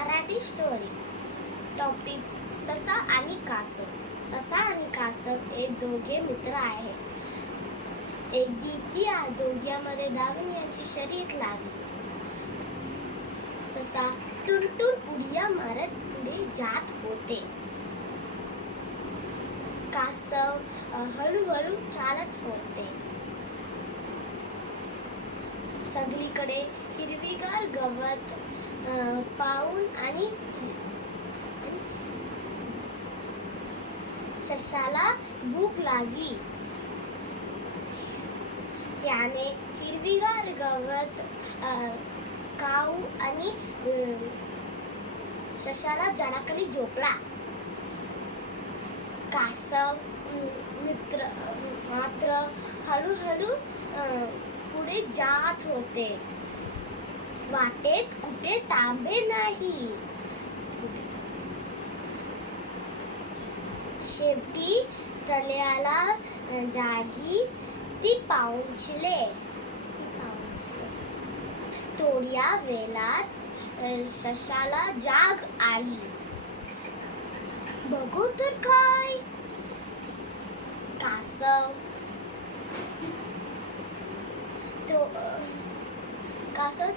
Marathi story. Topic ससा आणि कासव. ससा आणि कासव एक दोघे मित्र आहेत. एकदी या दोघांमध्ये दारू शर्यत लागली. ससा टुरटुर उड्या मारत पुढे जात होते. कासव हळूहळू चालत होते. सगळीकडे हिरवीगार गवत पाहून आणि सशाला भूक लागली. त्याने हिरवीगार गवत खाऊ आणि सशाला झाडाखाली झोपला. कासव मात्र हळूहळू पुढे जात होते. वाटेत कुठे थांबे नाही. शेवटी तळ्याला जागी ती पाहुणचले. थोड्या वेळात सशाला जाग आली. बघू तर काय, कासव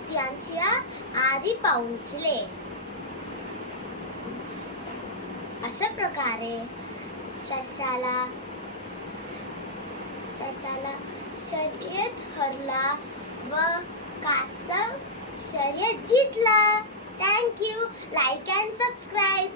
त्यांच्या आधी पोहोचले. अशा प्रकारे सशाला शर्यत हरला व कासव शर्यत जिंकला. Thank you. Like and subscribe.